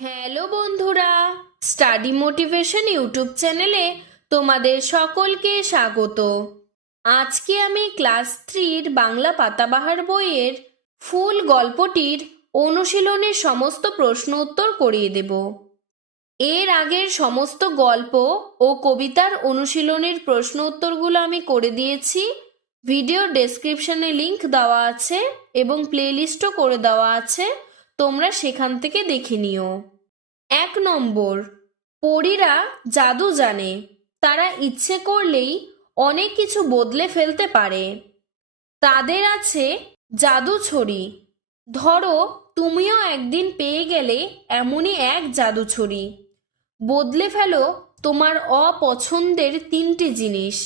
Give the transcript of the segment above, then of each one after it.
Hello বন্ধুরা, study motivation YouTube চ্যানেলে তোমাদের সকলকে স্বাগত। আজকে আমি ক্লাস 3-র বাংলা পাতাবাহার বইয়ের ফুল গল্পটির অনুশীলনের সমস্ত প্রশ্ন উত্তর করিয়ে দেব। এর আগের সমস্ত গল্প ও কবিতার অনুশীলনের প্রশ্ন উত্তরগুলো আমি করে দিয়েছি। ভিডিও ডেসক্রিপশনে লিংক দেওয়া আছে এবং প্লেলিস্টও করে দেওয়া আছে, তোমরা সেখান থেকে দেখে নিও। 1 নম্বর, পরীরা জাদু জানে, তারা ইচ্ছে করলেই অনেক কিছু বদলে ফেলতে পারে। তাদের আছে জাদু ছড়ি। ধরো তুমিও একদিন পেয়ে গেলে এমনই এক জাদু ছড়ি। বদলে ফেলো তোমার অপছন্দের 3টি জিনিস।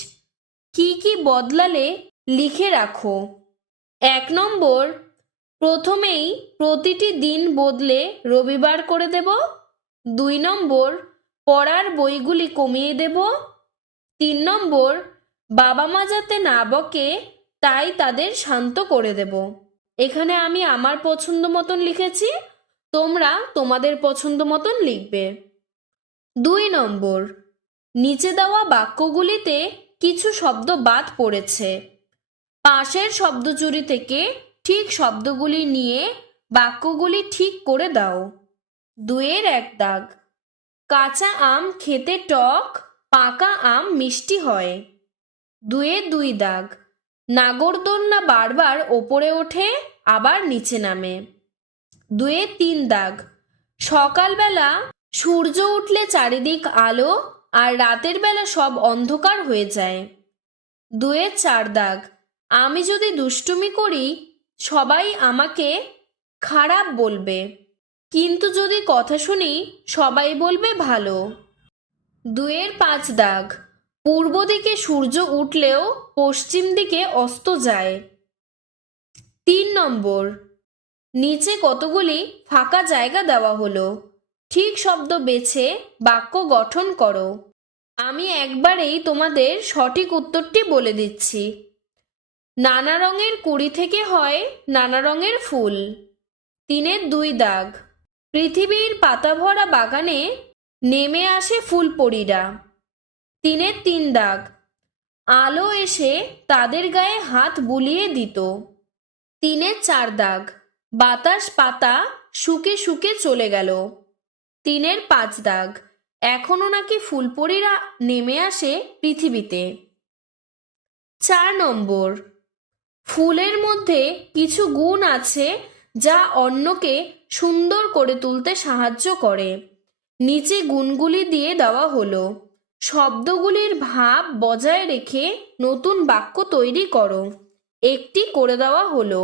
কি কি বদলালে লিখে রাখো। 1 নম্বর, প্রথমেই প্রতিটি দিন বদলে রবিবার করে দেব। 2 নম্বর, পড়ার বইগুলি কমিয়ে দেব। 3 নম্বর, বাবা মা যাতে না বকে তাই তাদের শান্ত করে দেব। এখানে আমি আমার পছন্দ মতন লিখেছি, তোমরা তোমাদের পছন্দ মতন লিখবে। 2 নম্বর, নিচে দেওয়া বাক্যগুলিতে কিছু শব্দ বাদ পড়েছে। পাশের শব্দচুরি থেকে ঠিক শব্দগুলি নিয়ে বাক্যগুলি ঠিক করে দাও। 2-এর 1 দাগ, কাঁচা আম খেতে টক, পাকা আম মিষ্টি হয়। 2-এর 2 দাগ, নাগরদোলনা বারবার ওপরে ওঠে আবার নিচে নামে। 2-এর 3 দাগ, সকালবেলা সূর্য উঠলে চারিদিক আলো আর রাতের বেলা সব অন্ধকার হয়ে যায়। 2-এর 4 দাগ, আমি যদি দুষ্টুমি করি সবাই আমাকে খারাপ বলবে, কিন্তু যদি কথা শুনি সবাই বলবে ভালো। 2-এর 5 দাগ, পূর্ব দিকে সূর্য উঠলেও পশ্চিম দিকে অস্ত যায়। 3 নম্বর, নিচে কতগুলি ফাঁকা জায়গা দেওয়া হলো, ঠিক শব্দ বেছে বাক্য গঠন করো। আমি একবারেই তোমাদের সঠিক উত্তরটি বলে দিচ্ছি। নানা রঙের কুড়ি থেকে হয় নানা রঙের ফুল। 3-এর 2 দাগ, পৃথিবীর পাতা ভরা বাগানে নেমে আসে ফুলপরীরা। 3-এর 3 দাগ, আলো এসে তাদের গায়ে হাত বুলিয়ে দিত। 3-এর 4 দাগ, বাতাস পাতা শুকে শুকে চলে গেল। 3-এর 5 দাগ, এখনো নাকি ফুলপরীরা নেমে আসে পৃথিবীতে। 4 নম্বর, ফুলের মধ্যে কিছু গুণ আছে যা অন্যকে সুন্দর করে তুলতে সাহায্য করে। নিচে গুণগুলি দিয়ে দেওয়া হলো। শব্দগুলির ভাব বজায় রেখে নতুন বাক্য তৈরি করো। একটি করে দেওয়া হলো।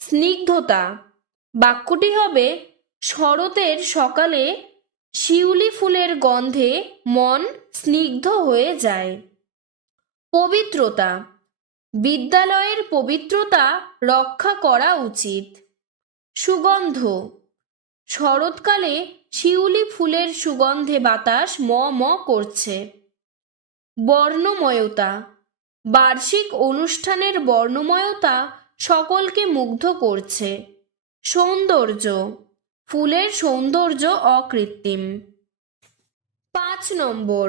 স্নিগ্ধতা, বাক্যটি হবে শরতের সকালে শিউলি ফুলের গন্ধে মন স্নিগ্ধ হয়ে যায়। পবিত্রতা, বিদ্যালয়ের পবিত্রতা রক্ষা করা উচিত। সুগন্ধ, শরৎকালে শিউলি ফুলের সুগন্ধে বাতাস ম ম করছে। বর্ণময়তা, বার্ষিক অনুষ্ঠানের বর্ণময়তা সকলকে মুগ্ধ করছে। সৌন্দর্য, ফুলের সৌন্দর্য অকৃত্রিম। 5 নম্বর,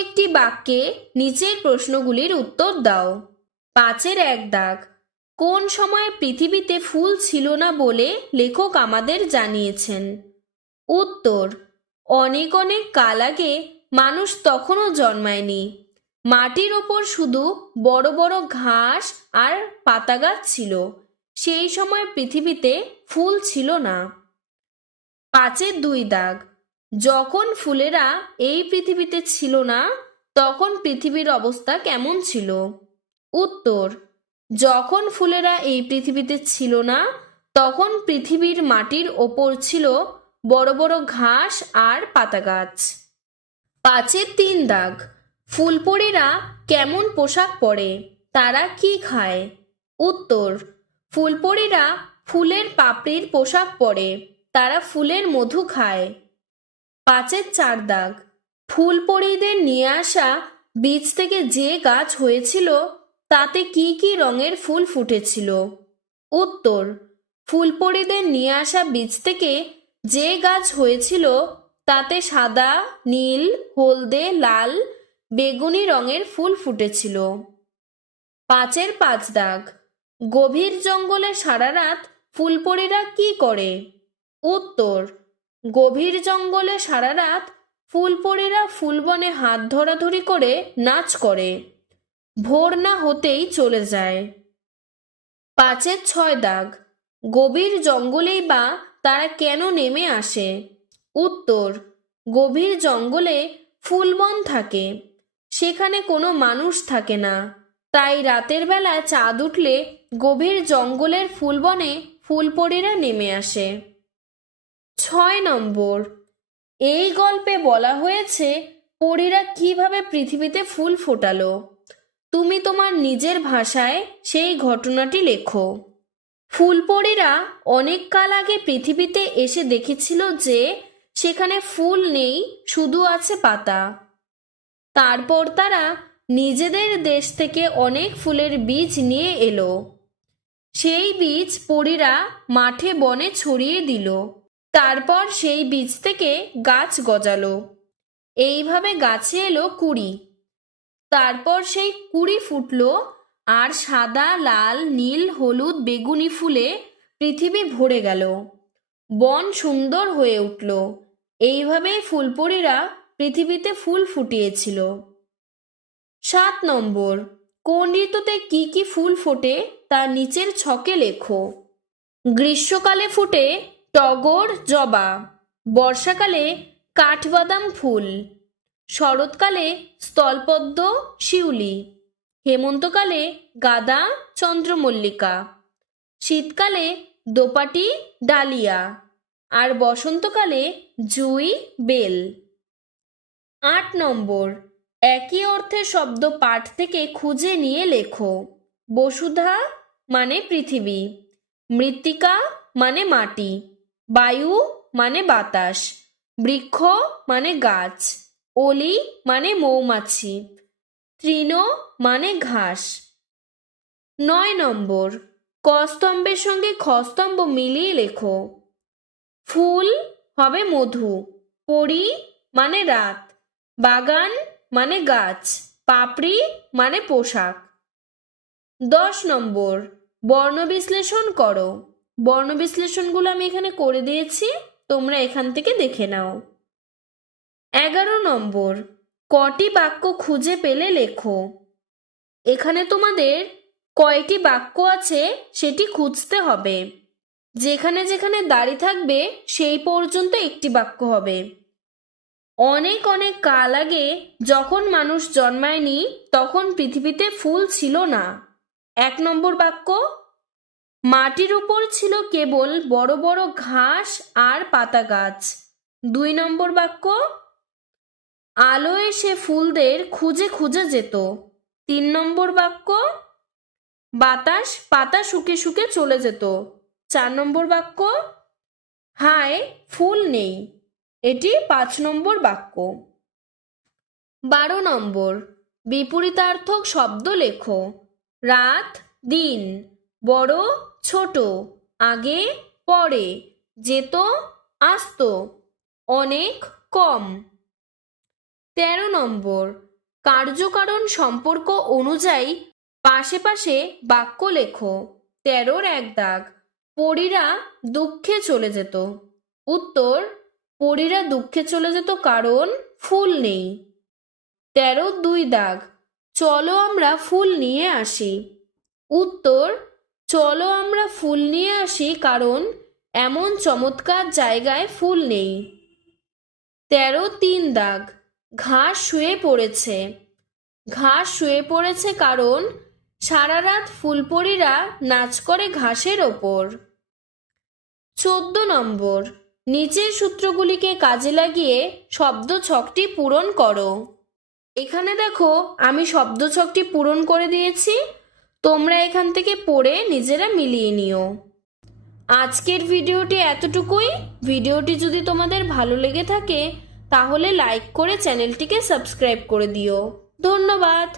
একটি বাক্যে নিচের প্রশ্নগুলির উত্তর দাও। 5-এর 1 দাগ, কোন সময় পৃথিবীতে ফুল ছিল না বলে লেখক আমাদের জানিয়েছেন? উত্তর, অনেক অনেক কাল আগে মানুষ তখনও জন্মায়নি। মাটির ওপর শুধু বড় বড় ঘাস আর পাতা গাছ ছিল, সেই সময় পৃথিবীতে ফুল ছিল না। 5-এর 2 দাগ, যখন ফুলেরা এই পৃথিবীতে ছিল না তখন পৃথিবীর অবস্থা কেমন ছিল? উত্তর, যখন ফুলেরা এই পৃথিবীতে ছিল না তখন পৃথিবীর মাটির ওপর ছিল বড় বড় ঘাস আর পাতা গাছ। 5-এর 3 দাগ, ফুলপরীরা কেমন পোশাক পরে, তারা কি খায়? উত্তর, ফুলপরীরা ফুলের পাপড়ির পোশাক পরে, তারা ফুলের মধু খায়। 5-এর 4 দাগ, ফুলপরীদের নিয়ে আসা বীজ থেকে যে গাছ হয়েছিল তাতে কি কি রঙের ফুল ফুটেছিল? উত্তর, ফুলপরীদের নিয়ে আসা বীজ থেকে যে গাছ হয়েছিল তাতে সাদা, নীল, হলদে, লাল, বেগুনি রঙের ফুল ফুটেছিল। 5-এর 5 দাগ। গভীর জঙ্গলে সারা রাত ফুলপরীরা কি করে? উত্তর, গভীর জঙ্গলে সারা রাত ফুলপরীরা ফুলবনে হাত ধরাধরি করে নাচ করে। ভোর না হতেই চলে যায়। 5-এর 6 দাগ। গভীর জঙ্গলেই বা তারা কেন নেমে আসে? উত্তর, গভীর জঙ্গলে ফুলবন থাকে, সেখানে কোনো মানুষ থাকে না, তাই রাতের বেলা চাঁদ উঠলে গভীর জঙ্গলের ফুলবনে ফুলপরীরা নেমে আসে। 6 নম্বর। এই গল্পে বলা হয়েছে পরীরা কিভাবে পৃথিবীতে ফুল ফোটালো। তুমি তোমার নিজের ভাষায় সেই ঘটনাটি লেখো। ফুলপরীরা অনেক কাল আগে পৃথিবীতে এসে দেখেছিল যে সেখানে ফুল নেই, শুধু আছে পাতা। তারপর তারা নিজেদের দেশ থেকে অনেক ফুলের বীজ নিয়ে এলো। সেই বীজ পরীরা মাঠে বনে ছড়িয়ে দিল। তারপর সেই বীজ থেকে গাছ গজালো। এইভাবে গাছে এলো কুঁড়ি। তারপর সেই কুঁড়ি ফুটলো আর সাদা, লাল, নীল, হলুদ, বেগুনি ফুলে পৃথিবী ভরে গেল। বন সুন্দর হয়ে উঠল। এইভাবেই ফুলপরীরা পৃথিবীতে ফুল ফুটিয়েছিল। 7 নম্বর। কোন ঋতুতে কি কি ফুল ফোটে তা নিচের ছকে লেখো। গ্রীষ্মকালে ফুটে টগর, জবা। বর্ষাকালে কাঠবাদাম ফুল। শরৎকালে স্থলপদ্ম, শিউলি। হেমন্তকালে গাঁদা, চন্দ্রমল্লিকা। শীতকালে দোপাটি, ডালিয়া। আর বসন্তকালে জুঁই, বেল। 8 নম্বর। একই অর্থের শব্দ পাঠ থেকে খুঁজে নিয়ে লেখো। বসুধা মানে পৃথিবী, মৃত্তিকা মানে মাটি, বায়ু মানে বাতাস, বৃক্ষ মানে গাছ, অলি মানে মৌমাছি, তৃণ মানে ঘাস। 9 নম্বর। ক স্তম্ভের সঙ্গে খ স্তম্ভ মিলিয়ে লেখো। ফুল হবে মধু, পরি মানে রাত, বাগান মানে গাছ, পাপড়ি মানে পোশাক। 10 নম্বর। বর্ণ বিশ্লেষণ করো। বর্ণ বিশ্লেষণগুলো আমি এখানে করে দিয়েছি, তোমরা এখান থেকে দেখে নাও। 11 নম্বর। কটি বাক্য খুঁজে পেলে লেখো। এখানে তোমাদের কয়টি বাক্য আছে সেটি খুঁজতে হবে। যেখানে যেখানে দাড়ি থাকবে সেই পর্যন্ত একটি বাক্য হবে। অনেক অনেক কাল আগে যখন মানুষ জন্মায়নি তখন পৃথিবীতে ফুল ছিল না। 1 নম্বর বাক্য। মাটির উপর ছিল কেবল বড় বড় ঘাস আর পাতা গাছ। 2 নম্বর বাক্য। আলো এসে ফুলদের খুঁজে খুঁজে যেত। 3 নম্বর বাক্য। বাতাস পাতা শুকে শুকে চলে যেত। 4 নম্বর বাক্য। হায় ফুল নেই। এটি 5 নম্বর বাক্য। 12 নম্বর। বিপরীতার্থক শব্দ লেখো। রাত, দিন, বড়, ছোট, আগে, পরে, যেত, আসতো, অনেক, কম। 13 নম্বর। কার্যকারণ সম্পর্ক অনুযায়ী পাশে পাশে বাক্য লেখো। 13-র 1 দাগ। পরীরা দুঃখে চলে যেত। উত্তর, পরীরা দুঃখে চলে যেত কারণ ফুল নেই। 13-র 2 দাগ। চলো আমরা ফুল নিয়ে আসি। উত্তর, চলো আমরা ফুল নিয়ে আসি কারণ এমন চমৎকার জায়গায় ফুল নেই। 13-র 3 দাগ। ঘাস শুয়ে পড়েছে। ঘাস শুয়ে পড়েছে কারণ সারা রাত ফুলপরীরা নাচ করে ঘাসের ওপর। 14 নম্বর। নিচের সূত্রগুলিকে কাজে লাগিয়ে শব্দ ছকটি পূরণ করো। এখানে দেখো আমি শব্দ ছকটি পূরণ করে দিয়েছি, তোমরা এখান থেকে পড়ে নিজেরা মিলিয়ে নিও। আজকের ভিডিওটি এতটুকুই। ভিডিওটি যদি তোমাদের ভালো লেগে থাকে তাহলে লাইক করে চ্যানেলটিকে সাবস্ক্রাইব করে দিও। ধন্যবাদ।